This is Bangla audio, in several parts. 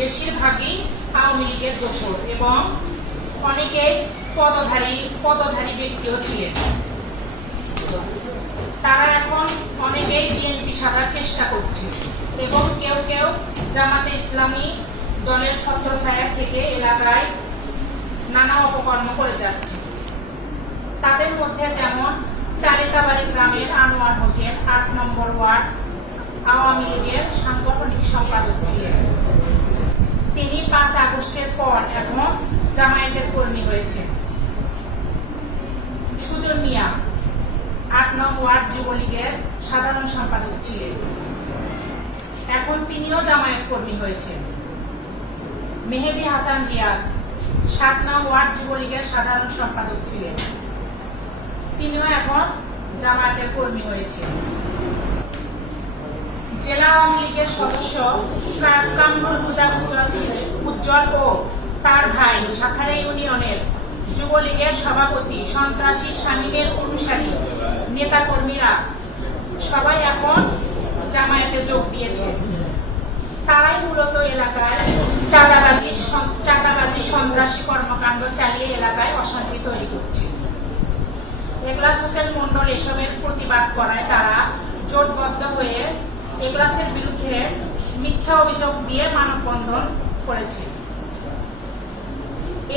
বেশিরভাগই আওয়ামী লীগের দোষর এবং অনেকেই পদধারী পদধারী ব্যক্তিও ছিলেন। তারা এখন অনেকেই বিএনপি সাজার চেষ্টা করছে এবং কেউ কেউ জামাতে ইসলামী দলের ছত্রছায়া থেকে এলাকায় নানা অপকর্ম করে যাচ্ছে। তাদের মধ্যে যেমন চারিতাবাড়ি গ্রামের আনোয়ার হোসেন আট নম্বর ওয়ার্ড আওয়ামী লীগের সাংগঠনিক তিনি পাঁচ আগস্টের পর এখন জামায়াতের কর্মী হয়েছেন। সুজন মিয়া, আট নং ওয়ার্ড যুবলীগের সাধারণ সম্পাদক ছিলেন। এখন তিনিও জামায়াত কর্মী হয়েছেন। মেহেদি হাসান রিয়াদ, সাত নং ওয়ার্ড যুবলীগের সাধারণ সম্পাদক ছিলেন। তিনিও এখন জামায়াতের কর্মী হয়েছে জেলা আওয়ামী লীগের সদস্য কামরুল হুদা উজ্জ্বল ও তার ভাই শাখারা ইউনিয়নের যুবলীগের সভাপতি সন্ত্রাসী শামীমের অনুসারী নেতাকর্মীরা সবাই এখন জামায়াতে যোগ দিয়েছে। তারাই মূলত এলাকায় চাঁদাবাজি চাঁদাবাজি সন্ত্রাসী কর্মকাণ্ড চালিয়ে এলাকায় অশান্তি তৈরি করছে। এগলাস হোসেন মন্ডল এসবের প্রতিবাদ করায় তারা জোটবদ্ধ হয়ে এগলাসের বিরুদ্ধে মিথ্যা অভিযোগ দিয়ে মানববন্ধন করেছে।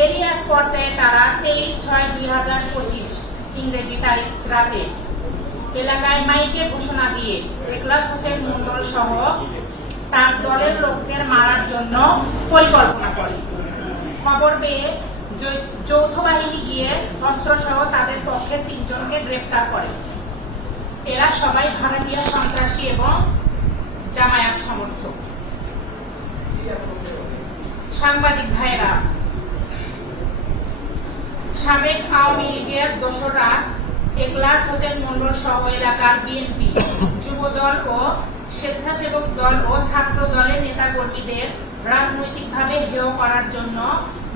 এরই এক পর্যায়ে তারা তেইশ ছয় দুই হাজার পঁচিশ ইংরেজি তারিখ রাতে এলাকায় মাইকে ঘোষণা দিয়ে এগলাস হোসেন মন্ডল সহ তার দলের লোকদের মারার জন্য পরিকল্পনা করে। খবর পেয়ে যৌথ বাহিনী গিয়ে অস্ত্রসহ তাদের পক্ষের তিনজনকে গ্রেপ্তার করে। এরা সবাই ভারতীয় সন্ত্রাসী এবং জামায়াত সমর্থক। সাংবাদিক ভাইরা সাবেক আওয়ামী লীগের দোসররা এগলাস হোসেন মন্ডল সহ এলাকার বিএনপি, যুবদল ও স্বেচ্ছাসেবক দল ও ছাত্র দলের নেতাকর্মীদের রাজনৈতিকভাবে হেয় করার জন্য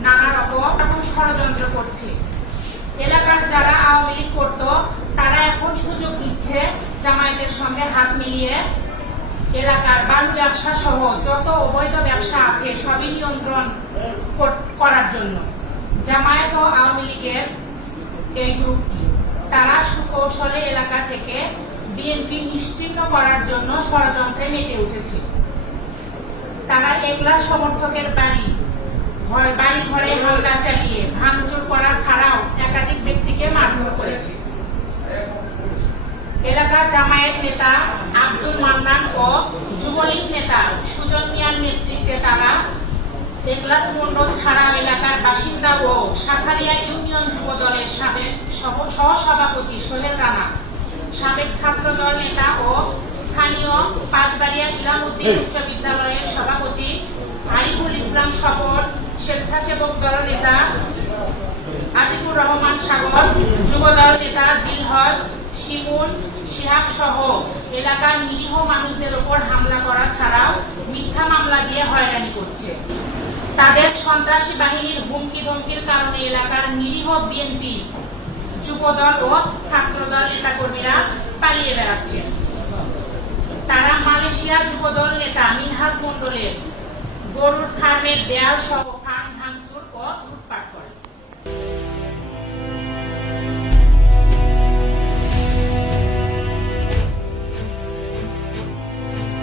নানা রকম ষড়যন্ত্র করছে। এলাকার যারা আওয়ামী লীগ করত, তারা এখন সুযোগ দিচ্ছে জামায়াতের সঙ্গে হাত মিলিয়ে এলাকার বালু ব্যবসা সহ যত অবৈধ ব্যবসা আছে, সবই নিয়ন্ত্রণ করার জন্য। জামায়াত ও আওয়ামী লীগের এই গ্রুপটি, তারা সুকৌশলে এলাকা থেকে বিএনপি নিশ্চিহ্ন করার জন্য ষড়যন্ত্রে মেতে উঠেছে। তারা এগলা সমর্থকের বাড়ি, ঘর, বাড়ি ঘরে হামলা চালিয়ে ভাঙচুর করা ছাড়াও একাধিক ব্যক্তিকে মারধর করেছে। এলাকার জামায়াত নেতা আব্দুল মান্নান ও যুবলীগ নেতা সুজন মিয়ার নেতৃত্বে তারা মন্ডল ছাড়াও এলাকার বাসিন্দা ও ইউনিয়ন যুব দলের সাবেক সহসভাপতি সোহেল রানা সাবেক ছাত্রদল নেতা ও স্থানীয় পাঁচবাড়িয়া ইলাম উদ্দিন উচ্চ বিদ্যালয়ের সভাপতি আরিফুল ইসলাম সফর স্বেচ্ছাসেবক দল নেতা আতিকুর রহমান সাগর যুবদল নেতা জিলহজ শিমুল, শিহাব সহ এলাকার নিরীহ মানুষদের উপর হামলা করা ছাড়াও মিথ্যা মামলা দিয়ে হয়রানি করছে। তাদের সন্ত্রাসী বাহিনীর হুমকি ধমকির কারণে এলাকার নিরীহ বিএনপি যুবদল ও ছাত্রদল নেতাকর্মীরা পালিয়ে বেড়াচ্ছেন। তারা মালয়েশিয়া যুবদল নেতা মিনহাজ মন্ডলের গরুর ফার্মের দেয়াল সহ